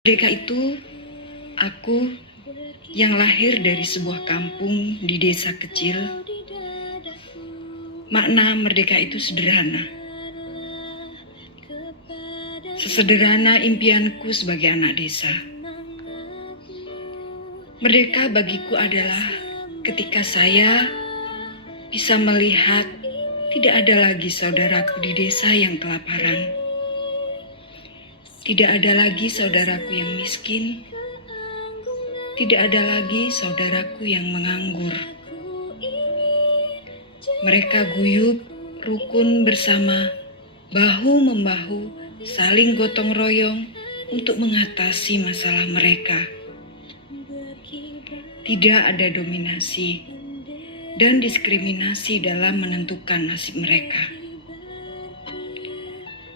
Merdeka itu aku yang lahir dari sebuah kampung di desa kecil. Makna merdeka itu sederhana. Sesederhana impianku sebagai anak desa. Merdeka bagiku adalah ketika saya bisa melihat tidak ada lagi saudaraku di desa yang kelaparan. Tidak ada lagi saudaraku yang miskin. Tidak ada lagi saudaraku yang menganggur. Mereka guyup, rukun bersama, bahu-membahu, saling gotong royong untuk mengatasi masalah mereka. Tidak ada dominasi dan diskriminasi dalam menentukan nasib mereka.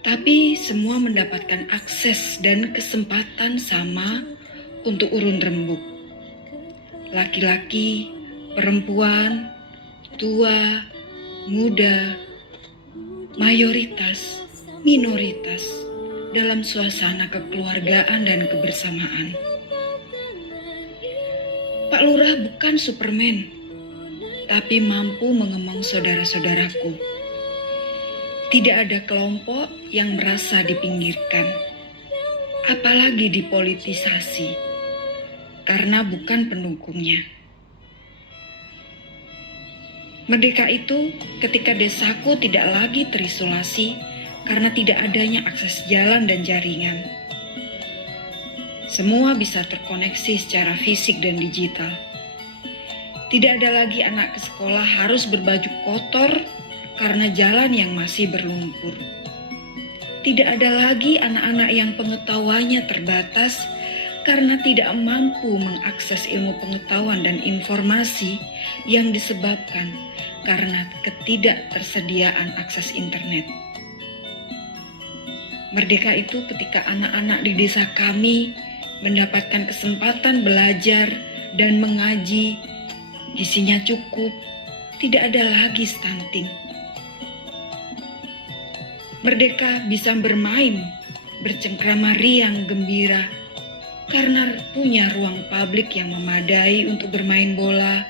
Tapi semua mendapatkan akses dan kesempatan sama untuk urun rembuk. Laki-laki, perempuan, tua, muda, mayoritas, minoritas dalam suasana kekeluargaan dan kebersamaan. Pak Lurah bukan Superman, tapi mampu mengemong saudara-saudaraku. Tidak ada kelompok yang merasa dipinggirkan, apalagi dipolitisasi, karena bukan pendukungnya. Merdeka itu ketika desaku tidak lagi terisolasi karena tidak adanya akses jalan dan jaringan. Semua bisa terkoneksi secara fisik dan digital. Tidak ada lagi anak ke sekolah harus berbaju kotor karena jalan yang masih berlumpur. Tidak ada lagi anak-anak yang pengetahuannya terbatas karena tidak mampu mengakses ilmu pengetahuan dan informasi yang disebabkan karena ketidaktersediaan akses internet. Merdeka itu ketika anak-anak di desa kami mendapatkan kesempatan belajar dan mengaji, gizinya cukup, tidak ada lagi stunting. Merdeka bisa bermain, bercengkrama riang gembira, karena punya ruang publik yang memadai untuk bermain bola,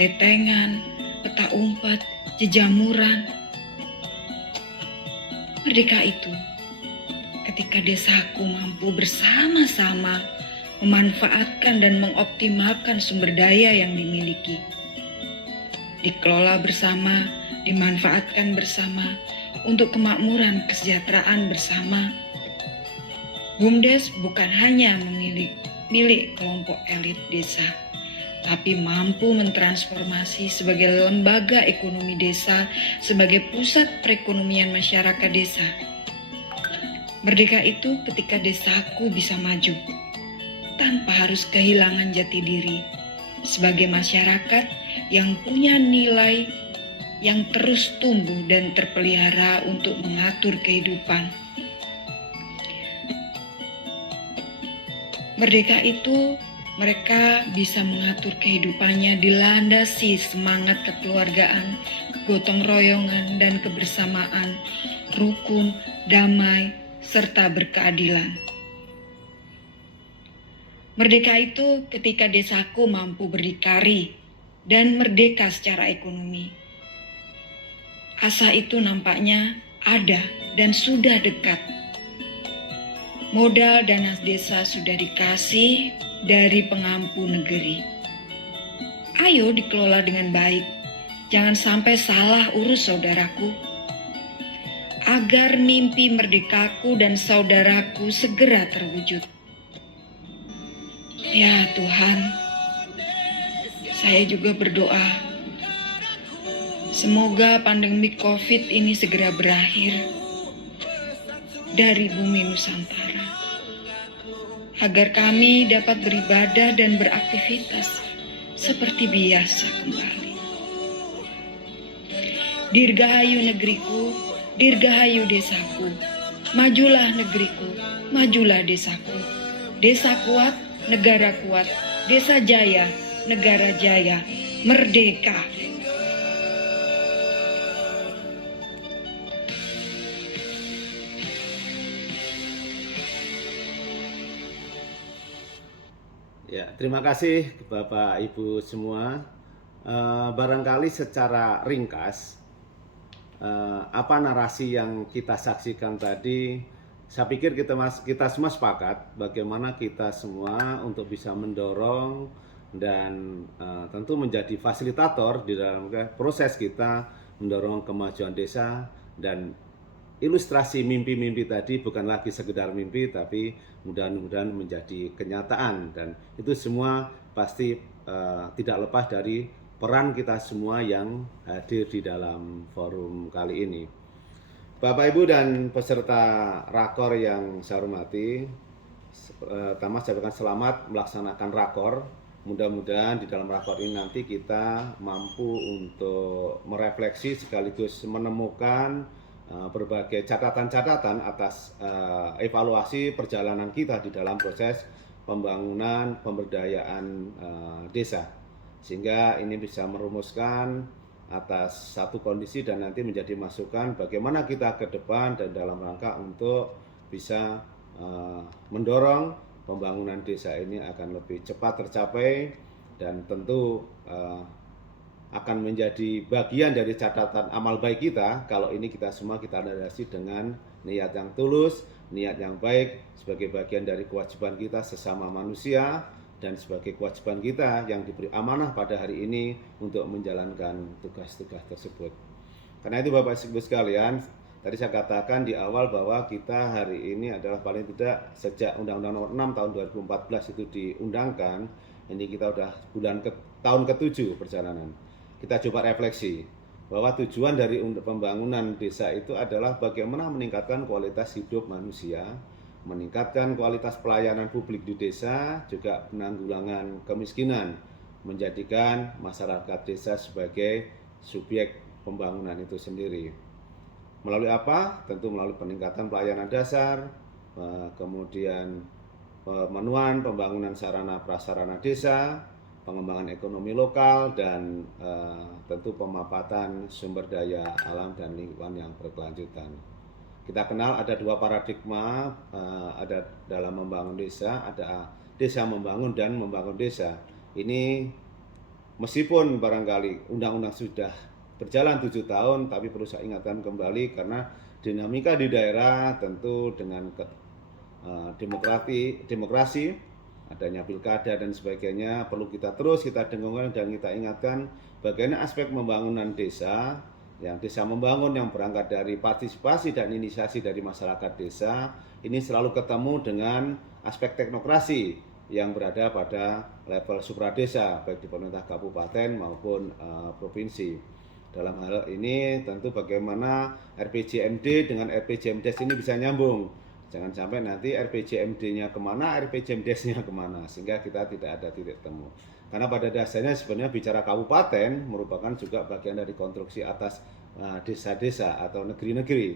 letengan, peta umpet, jejamuran. Merdeka itu ketika desaku mampu bersama-sama memanfaatkan dan mengoptimalkan sumber daya yang dimiliki. Dikelola bersama, dimanfaatkan bersama untuk kemakmuran kesejahteraan bersama. BUMDes bukan hanya milik kelompok elit desa, tapi mampu mentransformasi sebagai lembaga ekonomi desa, sebagai pusat perekonomian masyarakat desa. Merdeka itu ketika desaku bisa maju, tanpa harus kehilangan jati diri, sebagai masyarakat yang punya nilai yang terus tumbuh dan terpelihara untuk mengatur kehidupan. Merdeka itu mereka bisa mengatur kehidupannya dilandasi semangat kekeluargaan, kegotong royongan dan kebersamaan, rukun, damai, serta berkeadilan. Merdeka itu ketika desaku mampu berdikari dan merdeka secara ekonomi. Asa itu nampaknya ada dan sudah dekat. Modal dana desa sudah dikasih dari pengampu negeri. Ayo dikelola dengan baik, jangan sampai salah urus saudaraku. Agar mimpi merdekaku dan saudaraku segera terwujud. Ya Tuhan, saya juga berdoa semoga pandemi COVID ini segera berakhir dari bumi Nusantara, agar kami dapat beribadah dan beraktivitas seperti biasa kembali. Dirgahayu negeriku, dirgahayu desaku, majulah negeriku, majulah desaku. Desa kuat, negara kuat, desa jaya, negara jaya, merdeka. Ya, terima kasih Bapak Ibu semua. Barangkali secara ringkas, apa narasi yang kita saksikan tadi, saya pikir kita semua sepakat bagaimana kita semua untuk bisa mendorong dan tentu menjadi fasilitator di dalam proses kita mendorong kemajuan desa, dan ilustrasi mimpi-mimpi tadi bukan lagi sekedar mimpi, tapi mudah-mudahan menjadi kenyataan, dan itu semua pasti tidak lepas dari peran kita semua yang hadir di dalam forum kali ini. Bapak Ibu dan peserta rakor yang saya hormati, pertama saya ucapkan selamat melaksanakan rakor. Mudah-mudahan di dalam rakor ini nanti kita mampu untuk merefleksi sekaligus menemukan berbagai catatan-catatan atas evaluasi perjalanan kita di dalam proses pembangunan pemberdayaan desa, sehingga ini bisa merumuskan atas satu kondisi dan nanti menjadi masukan bagaimana kita ke depan dan dalam rangka untuk bisa mendorong pembangunan desa ini akan lebih cepat tercapai, dan tentu akan menjadi bagian dari catatan amal baik kita kalau ini kita semua kita landasi dengan niat yang tulus, niat yang baik sebagai bagian dari kewajiban kita sesama manusia dan sebagai kewajiban kita yang diberi amanah pada hari ini untuk menjalankan tugas-tugas tersebut. Karena itu Bapak Ibu sekalian, tadi saya katakan di awal bahwa kita hari ini adalah paling tidak sejak Undang-Undang Nomor 6 tahun 2014 itu diundangkan, ini kita udah tahun ke-7 perjalanan. Kita coba refleksi bahwa tujuan dari pembangunan desa itu adalah bagaimana meningkatkan kualitas hidup manusia, meningkatkan kualitas pelayanan publik di desa, juga penanggulangan kemiskinan, menjadikan masyarakat desa sebagai subjek pembangunan itu sendiri. Melalui apa? Tentu melalui peningkatan pelayanan dasar, kemudian pemenuhan pembangunan sarana prasarana desa, pengembangan ekonomi lokal, dan tentu pemaparan sumber daya alam dan lingkungan yang berkelanjutan. Kita kenal ada dua paradigma, ada dalam membangun desa, ada desa membangun dan membangun desa. Ini meskipun barangkali undang-undang sudah berjalan 7 tahun, tapi perlu saya ingatkan kembali karena dinamika di daerah tentu dengan demokrasi, adanya pilkada dan sebagainya, perlu kita dengungkan dan kita ingatkan bagaimana aspek pembangunan desa, yang desa membangun yang berangkat dari partisipasi dan inisiasi dari masyarakat desa, ini selalu ketemu dengan aspek teknokrasi yang berada pada level supradesa, baik di pemerintah kabupaten maupun provinsi. Dalam hal ini tentu bagaimana RPJMD dengan RPJMDes ini bisa nyambung. Jangan sampai nanti RPJMD-nya kemana, RPJMDes-nya kemana, sehingga kita tidak ada titik temu. Karena pada dasarnya sebenarnya bicara kabupaten merupakan juga bagian dari konstruksi atas desa-desa atau negeri-negeri.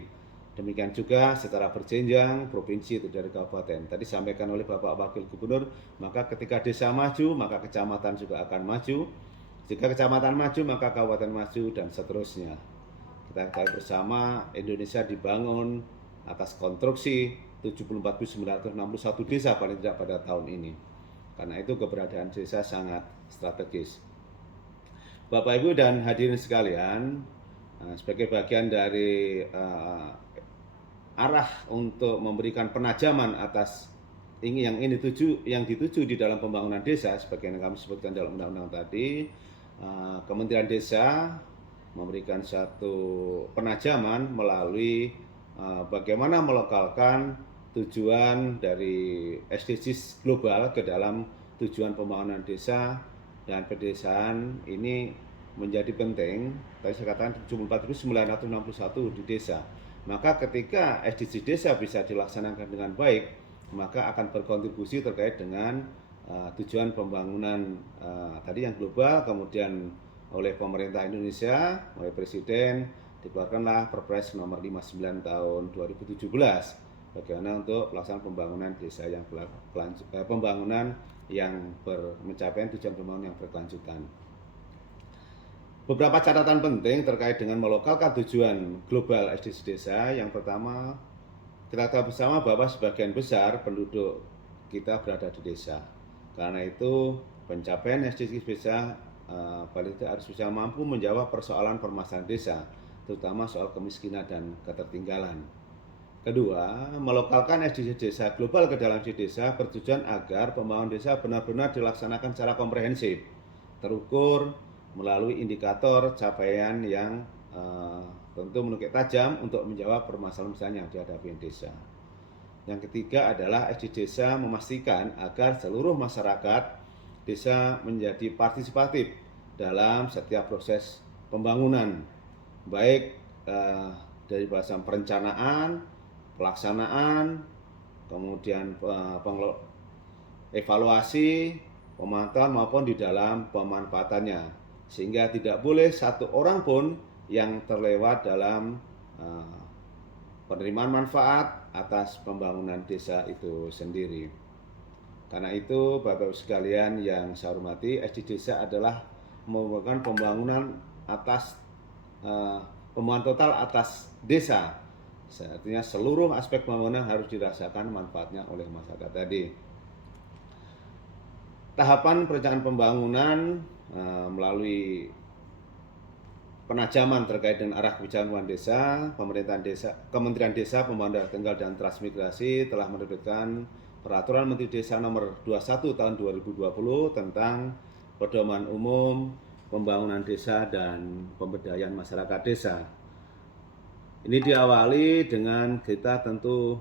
Demikian juga secara berjenjang provinsi itu dari kabupaten. Tadi sampaikan oleh Bapak Wakil Gubernur, maka ketika desa maju, maka kecamatan juga akan maju. Jika kecamatan maju, maka kabupaten maju, dan seterusnya. Kita ketahui bersama Indonesia dibangun atas konstruksi 74.961 desa paling tidak pada tahun ini. Karena itu keberadaan desa sangat strategis. Bapak Ibu dan hadirin sekalian, sebagai bagian dari arah untuk memberikan penajaman atas yang dituju di dalam pembangunan desa, seperti yang kami sebutkan dalam undang-undang tadi, Kementerian Desa memberikan satu penajaman melalui bagaimana melokalkan tujuan dari SDGs global ke dalam tujuan pembangunan desa dan pedesaan ini menjadi penting. Tadi saya katakan 74.961 di desa. Maka ketika SDGs desa bisa dilaksanakan dengan baik, maka akan berkontribusi terkait dengan tujuan pembangunan tadi yang global. Kemudian oleh pemerintah Indonesia, oleh Presiden, dikeluarkanlah Perpres nomor 59 tahun 2017 bagaimana untuk pelaksanaan pembangunan desa yang pembangunan yang mencapai tujuan pembangunan yang berkelanjutan. Beberapa catatan penting terkait dengan melokalkan tujuan global SDGs desa. Yang pertama, kita tahu bersama bahwa sebagian besar penduduk kita berada di desa. Karena itu pencapaian SDGs desa paling tidak harus bisa mampu menjawab persoalan permasalahan desa, terutama soal kemiskinan dan ketertinggalan. Kedua, melokalkan SDGs desa global ke dalam desa bertujuan agar pembangunan desa benar-benar dilaksanakan secara komprehensif, terukur melalui indikator capaian yang tentu menukik tajam untuk menjawab permasalahan yang dihadapi desa. Yang ketiga adalah SDGs desa memastikan agar seluruh masyarakat desa menjadi partisipatif dalam setiap proses pembangunan, baik dari bahasa perencanaan, pelaksanaan, kemudian evaluasi, pemantauan maupun di dalam pemanfaatannya, sehingga tidak boleh satu orang pun yang terlewat dalam penerimaan manfaat atas pembangunan desa itu sendiri. Karena itu, Bapak-Ibu sekalian yang saya hormati, SDGs desa adalah merupakan pembangunan atas pembangunan total atas desa. Artinya seluruh aspek pembangunan harus dirasakan manfaatnya oleh masyarakat tadi. Tahapan perencanaan pembangunan melalui penajaman terkait dengan arah kebijakan desa, Kementerian Desa, Pembangunan Daerah Tertinggal dan Transmigrasi telah menerbitkan Peraturan Menteri Desa Nomor 21 Tahun 2020 tentang pedoman umum pembangunan desa dan pemberdayaan masyarakat desa. Ini diawali dengan kita tentu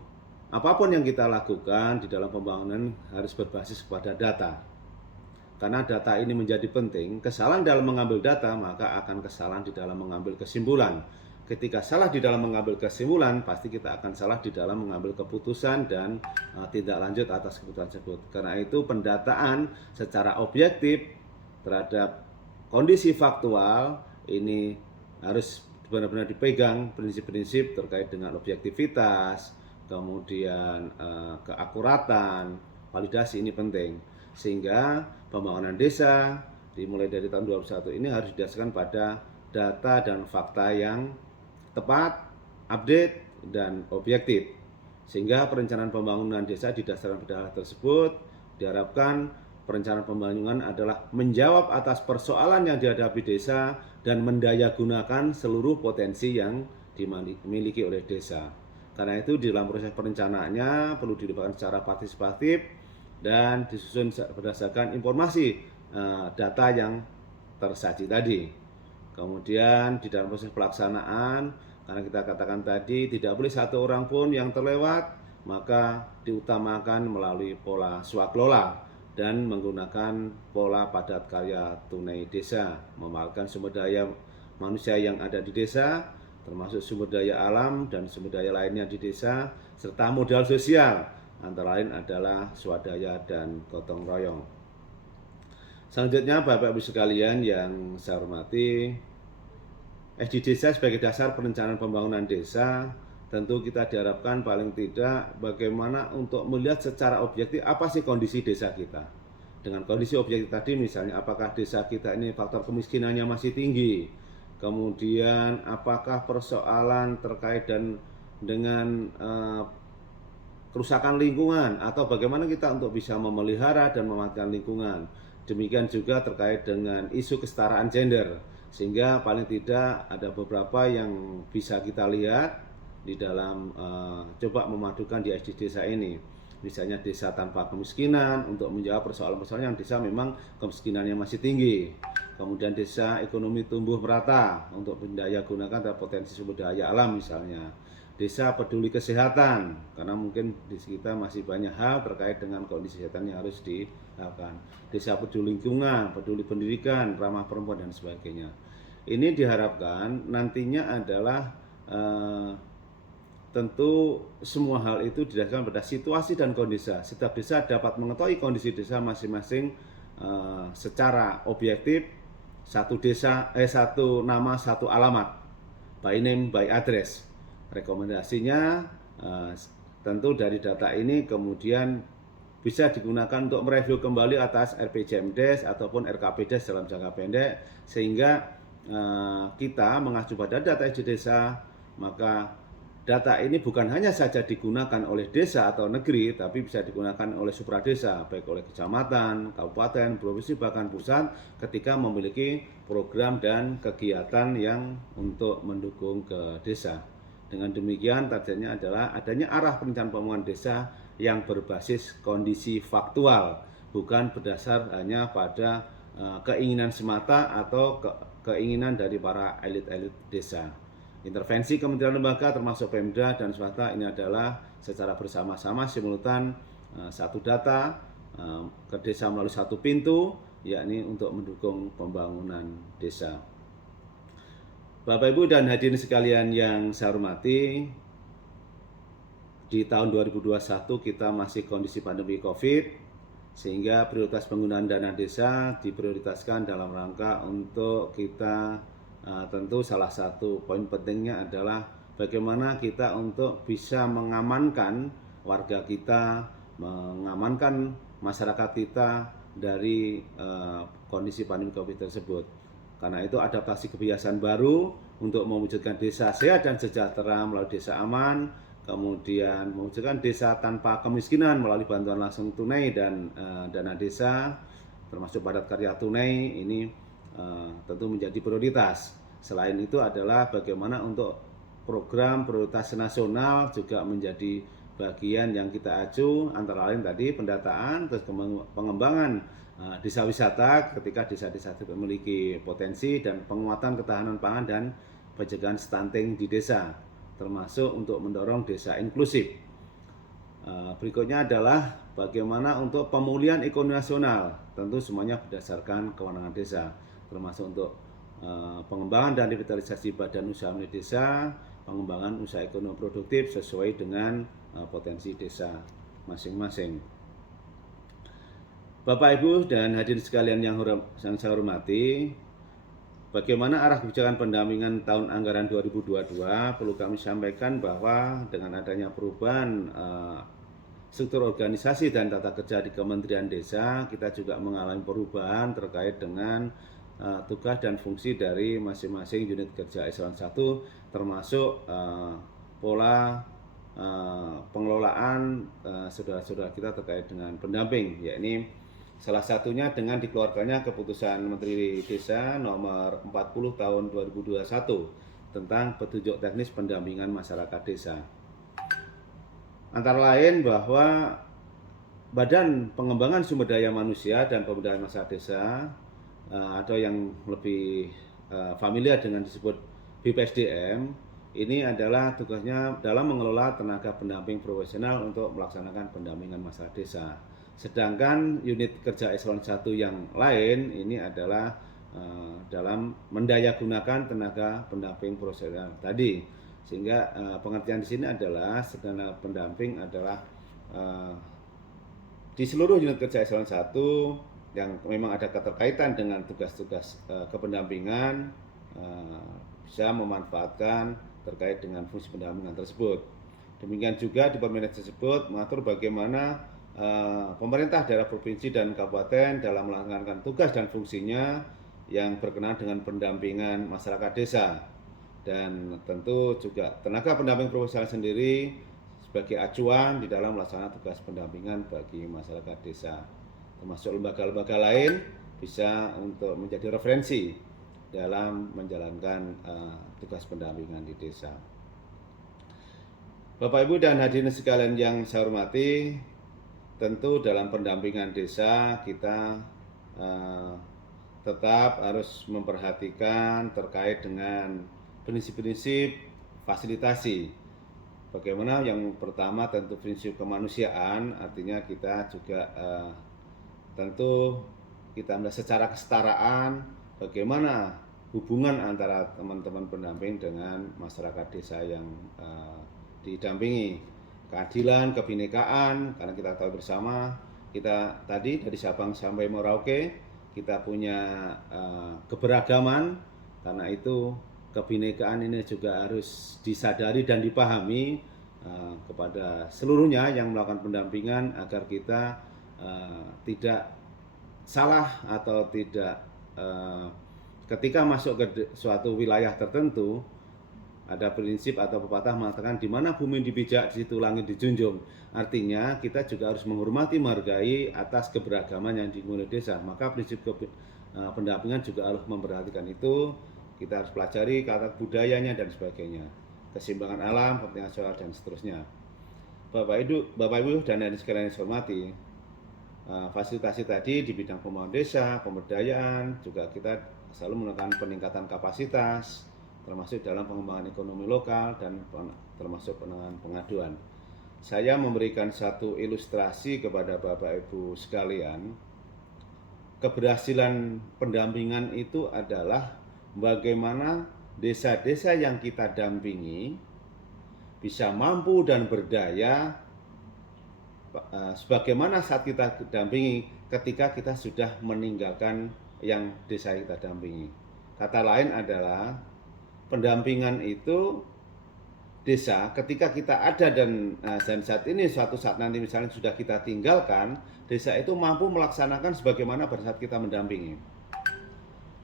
apapun yang kita lakukan di dalam pembangunan harus berbasis kepada data. Karena data ini menjadi penting, kesalahan dalam mengambil data maka akan kesalahan di dalam mengambil kesimpulan. Ketika salah di dalam mengambil kesimpulan, pasti kita akan salah di dalam mengambil keputusan dan tindak lanjut atas keputusan tersebut. Karena itu pendataan secara objektif terhadap kondisi faktual ini harus benar-benar dipegang prinsip-prinsip terkait dengan objektivitas, kemudian keakuratan, validasi ini penting. Sehingga pembangunan desa dimulai dari tahun 2021 ini harus didasarkan pada data dan fakta yang tepat, update, dan objektif. Sehingga perencanaan pembangunan desa didasarkan pada hal tersebut, diharapkan perencanaan pembangunan adalah menjawab atas persoalan yang dihadapi desa dan mendayagunakan seluruh potensi yang dimiliki oleh desa. Karena itu di dalam proses perencanaannya perlu dilibatkan secara partisipatif dan disusun berdasarkan informasi data yang tersaji tadi. Kemudian di dalam proses pelaksanaan, karena kita katakan tadi tidak boleh satu orang pun yang terlewat, maka diutamakan melalui pola swaklola dan menggunakan pola padat karya tunai desa, memanfaatkan sumber daya manusia yang ada di desa, termasuk sumber daya alam dan sumber daya lainnya di desa, serta modal sosial, antara lain adalah swadaya dan gotong royong. Selanjutnya, Bapak-Ibu sekalian yang saya hormati, SDGs desa sebagai dasar perencanaan pembangunan desa, tentu kita diharapkan paling tidak bagaimana untuk melihat secara objektif apa sih kondisi desa kita. Dengan kondisi objektif tadi misalnya apakah desa kita ini faktor kemiskinannya masih tinggi, kemudian apakah persoalan terkait dengan kerusakan lingkungan, atau bagaimana kita untuk bisa memelihara dan memanfaatkan lingkungan. Demikian juga terkait dengan isu kesetaraan gender, sehingga paling tidak ada beberapa yang bisa kita lihat di dalam coba memadukan di SDGs desa ini. Misalnya desa tanpa kemiskinan untuk menjawab persoalan-persoalan yang desa memang kemiskinannya masih tinggi. Kemudian desa ekonomi tumbuh merata untuk mendaya gunakan potensi sumber daya alam misalnya. Desa peduli kesehatan karena mungkin di sekitar masih banyak hal terkait dengan kondisi kesehatan yang harus dilakukan. Desa peduli lingkungan, peduli pendidikan, ramah perempuan dan sebagainya. Ini diharapkan nantinya adalah tentu semua hal itu didasarkan pada situasi dan kondisi. Setiap desa dapat mengetahui kondisi desa masing-masing secara objektif. Satu nama satu alamat, by name by address. Rekomendasinya tentu dari data ini kemudian bisa digunakan untuk mereview kembali atas RPJMDes ataupun RKPDes dalam jangka pendek, sehingga kita mengacu pada data SDGs desa, maka data ini bukan hanya saja digunakan oleh desa atau negeri, tapi bisa digunakan oleh supradesa, baik oleh kecamatan, kabupaten, provinsi, bahkan pusat ketika memiliki program dan kegiatan yang untuk mendukung ke desa. Dengan demikian targetnya adalah adanya arah perencanaan pembangunan desa yang berbasis kondisi faktual, bukan berdasar hanya pada keinginan semata atau keinginan dari para elit-elit desa. Intervensi kementerian lembaga termasuk Pemda dan swasta ini adalah secara bersama-sama simultan satu data ke desa melalui satu pintu, yakni untuk mendukung pembangunan desa. Bapak Ibu dan hadirin sekalian yang saya hormati, di tahun 2021 kita masih kondisi pandemi COVID, sehingga prioritas penggunaan dana desa diprioritaskan dalam rangka untuk kita tentu salah satu poin pentingnya adalah bagaimana kita untuk bisa mengamankan warga kita, mengamankan masyarakat kita dari kondisi pandemi COVID tersebut. Karena itu adaptasi kebiasaan baru untuk mewujudkan desa sehat dan sejahtera melalui desa aman, kemudian mewujudkan desa tanpa kemiskinan melalui bantuan langsung tunai dan dana desa, termasuk padat karya tunai ini tentu menjadi prioritas. Selain itu adalah bagaimana untuk program prioritas nasional juga menjadi bagian yang kita acu, antara lain tadi pendataan, terus pengembangan desa wisata ketika desa-desa itu memiliki potensi, dan penguatan ketahanan pangan dan pencegahan stunting di desa, termasuk untuk mendorong desa inklusif. Berikutnya adalah bagaimana untuk pemulihan ekonomi nasional, tentu semuanya berdasarkan kewenangan desa, termasuk untuk pengembangan dan revitalisasi badan usaha milik desa, pengembangan usaha ekonomi produktif sesuai dengan potensi desa masing-masing. Bapak Ibu dan hadirin sekalian yang saya hormati, bagaimana arah kebijakan pendampingan tahun anggaran 2022, perlu kami sampaikan bahwa dengan adanya perubahan struktur organisasi dan tata kerja di Kementerian Desa, kita juga mengalami perubahan terkait dengan tugas dan fungsi dari masing-masing unit kerja eselon 1, termasuk pola pengelolaan saudara-saudara kita terkait dengan pendamping, yakni salah satunya dengan dikeluarkannya keputusan Menteri Desa nomor 40 tahun 2021 tentang petunjuk teknis pendampingan masyarakat desa. Antara lain bahwa Badan Pengembangan Sumber Daya Manusia dan Pemberdayaan Masyarakat Desa atau yang lebih familiar dengan disebut BPSDM, ini adalah tugasnya dalam mengelola tenaga pendamping profesional untuk melaksanakan pendampingan masyarakat desa. Sedangkan unit kerja eselon 1 yang lain ini adalah dalam mendayagunakan tenaga pendamping profesional tadi. Sehingga pengertian di sini adalah tenaga pendamping adalah di seluruh unit kerja eselon 1 yang memang ada keterkaitan dengan tugas-tugas kependampingan bisa memanfaatkan terkait dengan fungsi pendampingan tersebut. Demikian juga di Permendak tersebut mengatur bagaimana pemerintah daerah provinsi dan kabupaten dalam melaksanakan tugas dan fungsinya yang berkenaan dengan pendampingan masyarakat desa, dan tentu juga tenaga pendamping profesional sendiri sebagai acuan di dalam melaksanakan tugas pendampingan bagi masyarakat desa, termasuk lembaga-lembaga lain bisa untuk menjadi referensi dalam menjalankan tugas pendampingan di desa. Bapak Ibu dan hadirin sekalian yang saya hormati, tentu dalam pendampingan desa kita tetap harus memperhatikan terkait dengan prinsip-prinsip fasilitasi. Bagaimana yang pertama tentu prinsip kemanusiaan, artinya kita juga tentu kita melihat secara kesetaraan bagaimana hubungan antara teman-teman pendamping dengan masyarakat desa yang didampingi. Keadilan, kebinekaan, karena kita tahu bersama kita tadi dari Sabang sampai Merauke kita punya keberagaman, karena itu kebinekaan ini juga harus disadari dan dipahami kepada seluruhnya yang melakukan pendampingan agar kita tidak salah atau tidak ketika masuk ke suatu wilayah tertentu Ada prinsip atau pepatah mengatakan di mana bumi dipijak, di situ langit dijunjung. Artinya kita juga harus menghormati, menghargai atas keberagaman yang dimiliki desa. Maka prinsip pendampingan juga harus memperhatikan itu. Kita harus pelajari kata budayanya dan sebagainya. Keseimbangan alam, kepentingan sosial dan seterusnya. Bapak Ibu dan hadirin sekalian yang saya hormati, fasilitasi tadi di bidang pembangunan desa, pemberdayaan, juga kita selalu menekan peningkatan kapasitas, termasuk dalam pengembangan ekonomi lokal dan termasuk penanganan pengaduan. Saya memberikan satu ilustrasi kepada Bapak Ibu sekalian. Keberhasilan pendampingan itu adalah bagaimana desa-desa yang kita dampingi bisa mampu dan berdaya sebagaimana saat kita dampingi ketika kita sudah meninggalkan yang desa kita dampingi. Kata lain adalah pendampingan itu desa ketika kita ada dan saat ini suatu saat nanti misalnya sudah kita tinggalkan, desa itu mampu melaksanakan sebagaimana pada saat kita mendampingi.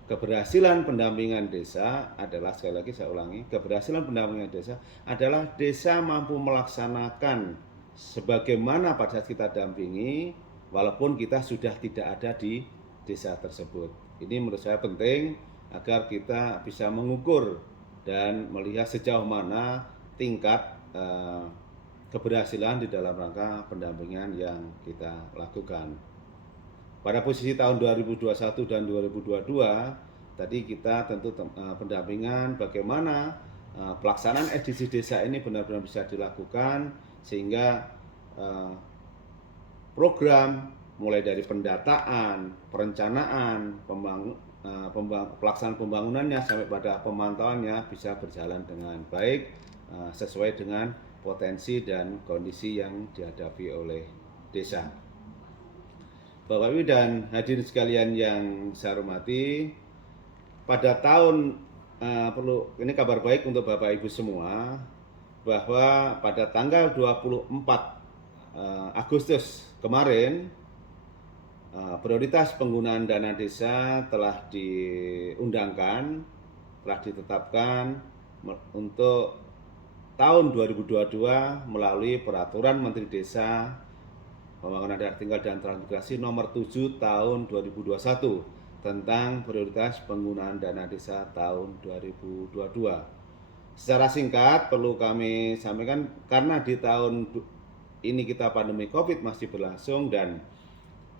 Keberhasilan pendampingan desa adalah, sekali lagi saya ulangi, keberhasilan pendampingan desa adalah desa mampu melaksanakan sebagaimana pada saat kita dampingi walaupun kita sudah tidak ada di desa tersebut. Ini menurut saya penting agar kita bisa mengukur dan melihat sejauh mana tingkat keberhasilan di dalam rangka pendampingan yang kita lakukan. Pada posisi tahun 2021 dan 2022, tadi kita tentu pendampingan bagaimana pelaksanaan edisi desa ini benar-benar bisa dilakukan sehingga program mulai dari pendataan, perencanaan, pelaksanaan pembangunannya sampai pada pemantauannya bisa berjalan dengan baik sesuai dengan potensi dan kondisi yang dihadapi oleh desa. Bapak Ibu dan hadirin sekalian yang saya hormati, pada tahun ini kabar baik untuk Bapak Ibu semua bahwa pada tanggal 24 Agustus kemarin prioritas penggunaan dana desa telah diundangkan, telah ditetapkan untuk tahun 2022 melalui Peraturan Menteri Desa Pembangunan Daerah Tertinggal dan Transmigrasi nomor 7 tahun 2021 tentang prioritas penggunaan dana desa tahun 2022. Secara singkat perlu kami sampaikan karena di tahun ini kita pandemi Covid masih berlangsung dan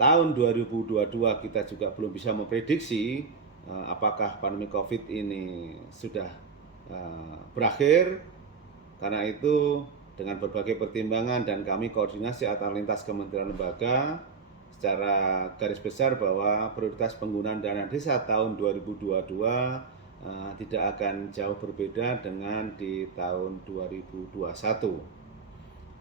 tahun 2022 kita juga belum bisa memprediksi apakah pandemi Covid ini sudah berakhir. Karena itu dengan berbagai pertimbangan dan kami koordinasi antar lintas kementerian lembaga secara garis besar bahwa prioritas penggunaan dana desa tahun 2022 tidak akan jauh berbeda dengan di tahun 2021.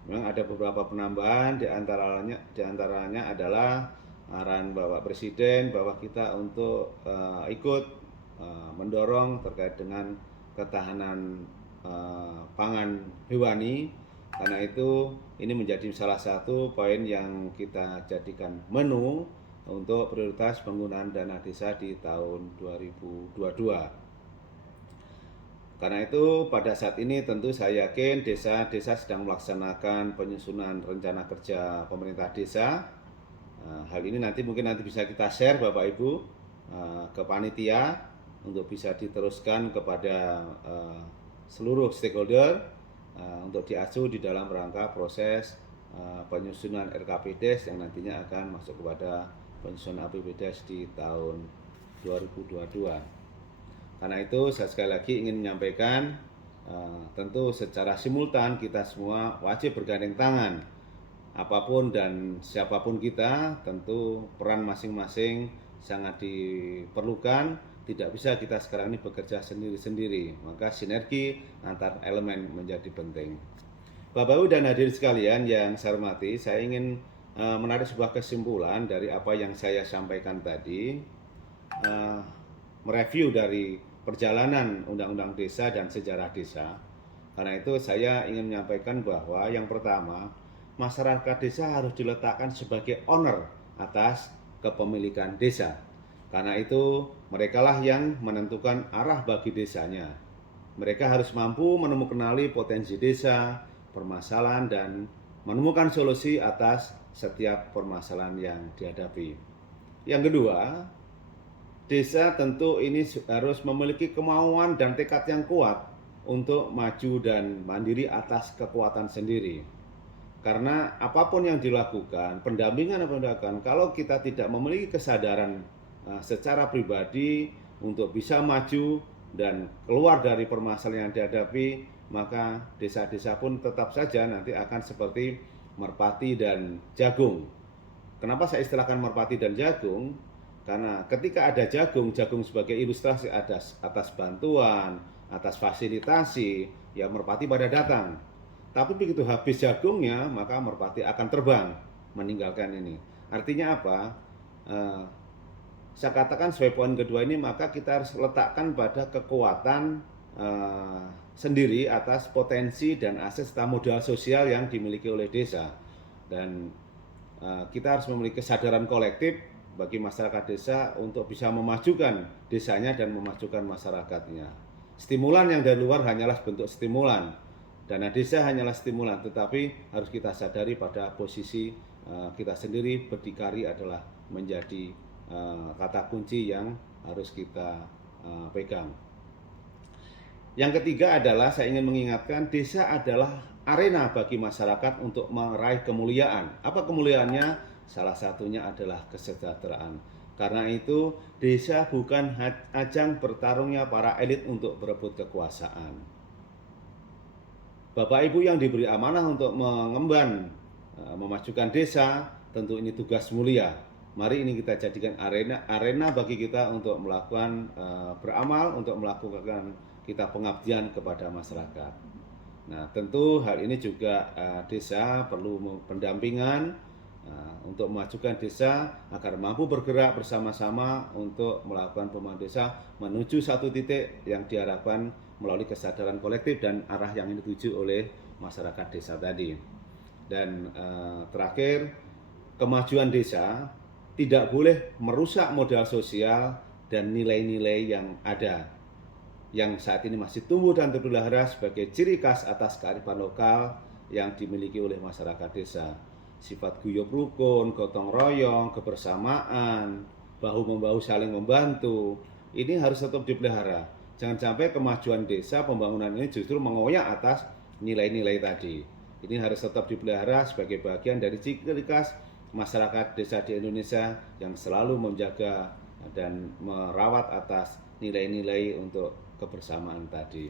Memang ada beberapa penambahan, di antaranya adalah arahan Bapak Presiden bahwa kita untuk ikut mendorong terkait dengan ketahanan pangan hewani. Karena itu ini menjadi salah satu poin yang kita jadikan menu untuk prioritas penggunaan dana desa di tahun 2022. Karena itu pada saat ini tentu saya yakin desa-desa sedang melaksanakan penyusunan rencana kerja pemerintah desa. Hal ini mungkin nanti bisa kita share Bapak Ibu ke panitia untuk bisa diteruskan kepada seluruh stakeholder untuk diacu di dalam rangka proses penyusunan RKPDes yang nantinya akan masuk kepada penyusunan APBDes di tahun 2022. Karena itu saya sekali lagi ingin menyampaikan tentu secara simultan kita semua wajib bergandeng tangan. Apapun dan siapapun kita, tentu peran masing-masing sangat diperlukan. Tidak bisa kita sekarang ini bekerja sendiri-sendiri, maka sinergi antar elemen menjadi penting. Bapak Ibu dan hadirin sekalian yang saya hormati, saya ingin menarik sebuah kesimpulan dari apa yang saya sampaikan tadi, mereview dari perjalanan Undang-Undang Desa dan sejarah desa. Karena itu saya ingin menyampaikan bahwa yang pertama, masyarakat desa harus diletakkan sebagai owner atas kepemilikan desa. Karena itu merekalah yang menentukan arah bagi desanya. Mereka harus mampu menemukan potensi desa, permasalahan, dan menemukan solusi atas setiap permasalahan yang dihadapi. Yang kedua, desa tentu ini harus memiliki kemauan dan tekad yang kuat untuk maju dan mandiri atas kekuatan sendiri. Karena apapun yang dilakukan, pendampingan apa yang dilakukan, kalau kita tidak memiliki kesadaran secara pribadi untuk bisa maju dan keluar dari permasalahan yang dihadapi, maka desa-desa pun tetap saja nanti akan seperti merpati dan jagung. Kenapa saya istilahkan merpati dan jagung? Karena ketika ada jagung, jagung sebagai ilustrasi atas bantuan, atas fasilitasi, ya merpati pada datang. Tapi begitu habis jagungnya, maka merpati akan terbang meninggalkan ini. Artinya apa? Saya katakan sebagai poin kedua ini, maka kita harus letakkan pada kekuatan sendiri atas potensi dan aset serta modal sosial yang dimiliki oleh desa. Dan kita harus memiliki kesadaran kolektif bagi masyarakat desa untuk bisa memajukan desanya dan memajukan masyarakatnya. Stimulan yang dari luar hanyalah bentuk stimulan. Dana desa hanyalah stimulan, tetapi harus kita sadari pada posisi kita sendiri berdikari adalah menjadi kata kunci yang harus kita pegang. Yang ketiga adalah saya ingin mengingatkan, desa adalah arena bagi masyarakat untuk meraih kemuliaan. Apa kemuliaannya? Salah satunya adalah kesejahteraan. Karena itu, desa bukan ajang bertarungnya para elit untuk berebut kekuasaan. Bapak Ibu yang diberi amanah untuk mengemban, memajukan desa, tentu ini tugas mulia. Mari ini kita jadikan arena bagi kita untuk melakukan beramal, untuk melakukan kita pengabdian kepada masyarakat. Nah, tentu hal ini juga desa perlu pendampingan untuk memajukan desa agar mampu bergerak bersama-sama untuk melakukan pembangunan desa menuju satu titik yang diharapkan melalui kesadaran kolektif dan arah yang dituju oleh masyarakat desa tadi. Dan terakhir, kemajuan desa tidak boleh merusak modal sosial dan nilai-nilai yang ada, yang saat ini masih tumbuh dan terpelihara sebagai ciri khas atas kearifan lokal yang dimiliki oleh masyarakat desa. Sifat guyub rukun, gotong royong, kebersamaan, bahu-membahu saling membantu, ini harus tetap dipelihara. Jangan sampai kemajuan desa, pembangunan ini justru mengoyak atas nilai-nilai tadi. Ini harus tetap dipelihara sebagai bagian dari ciri khas masyarakat desa di Indonesia yang selalu menjaga dan merawat atas nilai-nilai untuk kebersamaan tadi.